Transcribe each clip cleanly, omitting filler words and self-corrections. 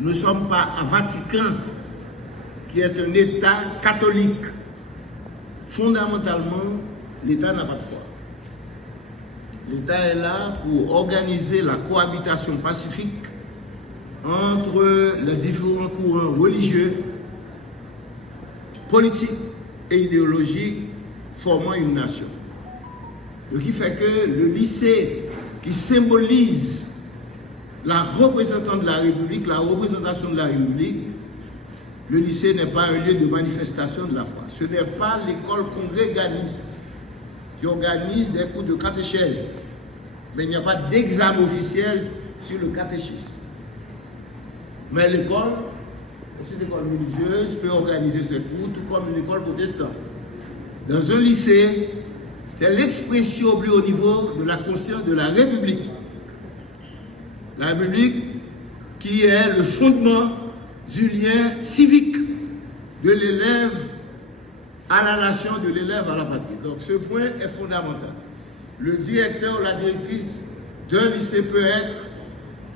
Nous ne sommes pas à Vatican, qui est un État catholique. Fondamentalement, l'État n'a pas de foi. L'État est là pour organiser la cohabitation pacifique entre les différents courants religieux, politiques et idéologiques formant une nation. Ce qui fait que le lycée qui symbolise la représentation de la République, le lycée n'est pas un lieu de manifestation de la foi. Ce n'est pas l'école congréganiste qui organise des cours de catéchèse. Mais il n'y a pas d'examen officiel sur le catéchisme. Mais l'école, aussi l'école religieuse, peut organiser ses cours, tout comme une école protestante. Dans un lycée, c'est l'expression au plus haut niveau de la conscience de la République. La République qui est le fondement du lien civique de l'élève à la nation, de l'élève à la patrie. Donc ce point est fondamental. Le directeur ou la directrice d'un lycée peut être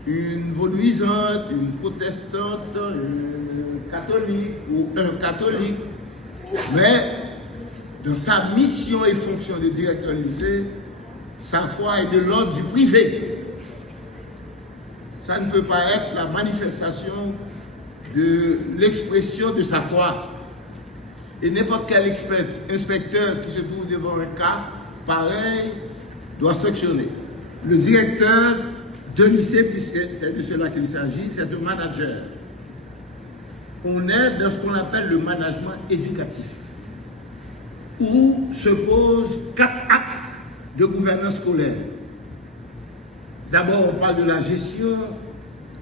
une vaudouisante, une protestante, une catholique ou un catholique, mais dans sa mission et fonction de directeur de lycée, sa foi est de l'ordre du privé. Ça ne peut pas être la manifestation de l'expression de sa foi. Et n'importe quel inspecteur qui se trouve devant un cas pareil doit sanctionner. Le directeur de lycée, puisque c'est de cela qu'il s'agit, c'est un manager. On est dans ce qu'on appelle le management éducatif, où se posent 4 axes de gouvernance scolaire. D'abord, on parle de la gestion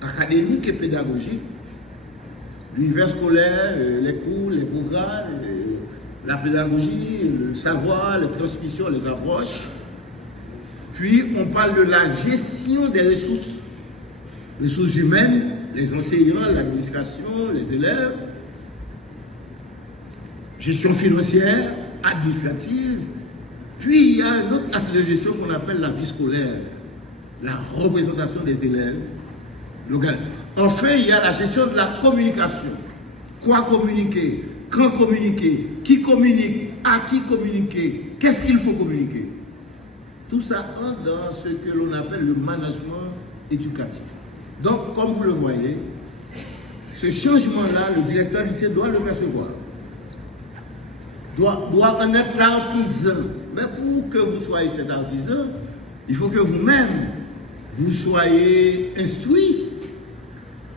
académique et pédagogique, l'univers scolaire, les cours, les programmes, la pédagogie, le savoir, les transmissions, les approches. Puis, on parle de la gestion des ressources humaines, les enseignants, l'administration, les élèves, gestion financière, administrative. Puis, il y a un autre acte de gestion qu'on appelle la vie scolaire, la représentation des élèves locales. Enfin, il y a la gestion de la communication. Quoi communiquer? Quand communiquer? Qui communique? À qui communiquer? Qu'est-ce qu'il faut communiquer? Tout ça entre dans ce que l'on appelle le management éducatif. Donc, comme vous le voyez, ce changement-là, le directeur du lycée doit le percevoir. Doit en être l'artisan. Mais pour que vous soyez cet artisan, il faut que vous-même, vous soyez instruit.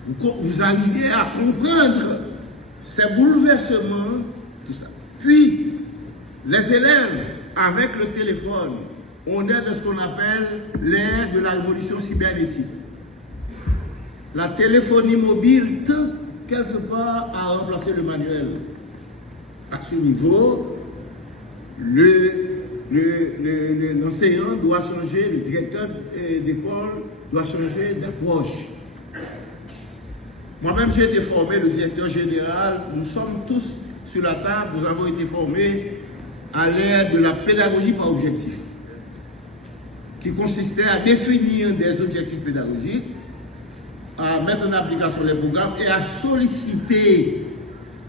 Vous arrivez à comprendre ces bouleversements, tout ça. Puis, les élèves, avec le téléphone, on est dans ce qu'on appelle l'ère de la révolution cybernétique. La téléphonie mobile tend quelque part à remplacer le manuel. À ce niveau, l'enseignant doit changer, le directeur d'école doit changer d'approche. Moi-même, j'ai été formé, le directeur général, nous sommes tous sur la table, nous avons été formés à l'ère de la pédagogie par objectif, qui consistait à définir des objectifs pédagogiques, à mettre en application les programmes et à solliciter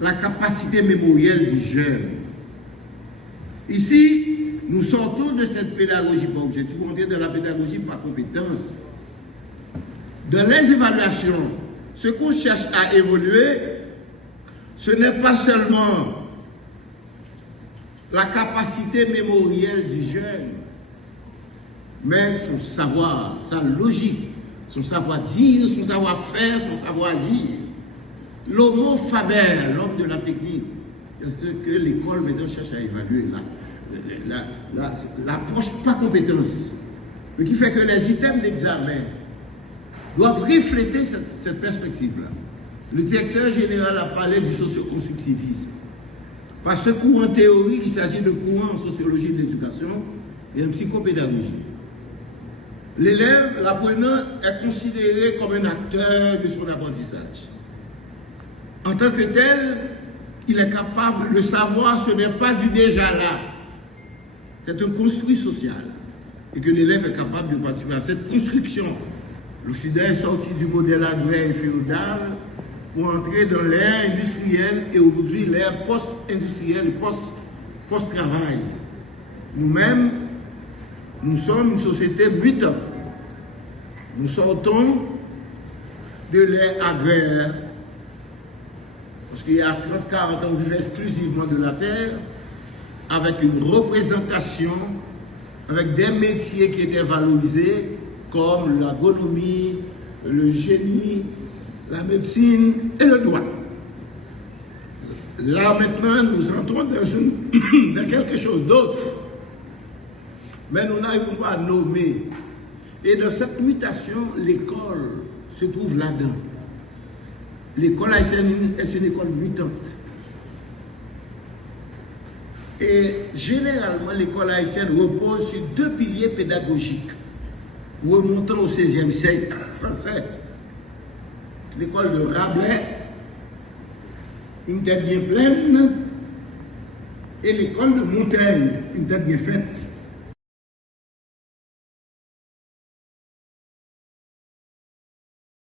la capacité mémorielle du jeune. Ici, nous sortons de cette pédagogie par objectif, on est dans la pédagogie par compétence. Dans les évaluations, ce qu'on cherche à évoluer, ce n'est pas seulement la capacité mémorielle du jeune, mais son savoir, sa logique, son savoir-dire, son savoir-faire, son savoir-agir. L'homo faber, l'homme de la technique, c'est ce que l'école maintenant cherche à évaluer, l'approche par compétence. Ce qui fait que les items d'examen doivent refléter cette perspective-là. Le directeur général a parlé du socio-constructivisme. Par ce courant théorique, il s'agit de courant en sociologie de l'éducation et en psychopédagogie. L'élève, l'apprenant, est considéré comme un acteur de son apprentissage. En tant que tel, il est capable, le savoir, ce n'est pas du déjà là. C'est un construit social. Et que l'élève est capable de participer à cette construction L'Occident est sorti du modèle agraire et féodal pour entrer dans l'ère industrielle et aujourd'hui l'ère post-industrielle, post-travail. Nous-mêmes, nous sommes une société mutante. Nous sortons de l'ère agraire, parce qu'il y a 30-40 ans, on vivait exclusivement de la terre, avec une représentation, avec des métiers qui étaient valorisés, comme l'agronomie, le génie, la médecine et le droit. Là, maintenant, nous entrons dans quelque chose d'autre. Mais nous n'arrivons pas à nommer. Et dans cette mutation, l'école se trouve là-dedans. L'école haïtienne est une école mutante. Et généralement, l'école haïtienne repose sur deux piliers pédagogiques, remontant au XVIe siècle français. L'école de Rabelais, une tête bien pleine, et l'école de Montaigne, une tête bien faite.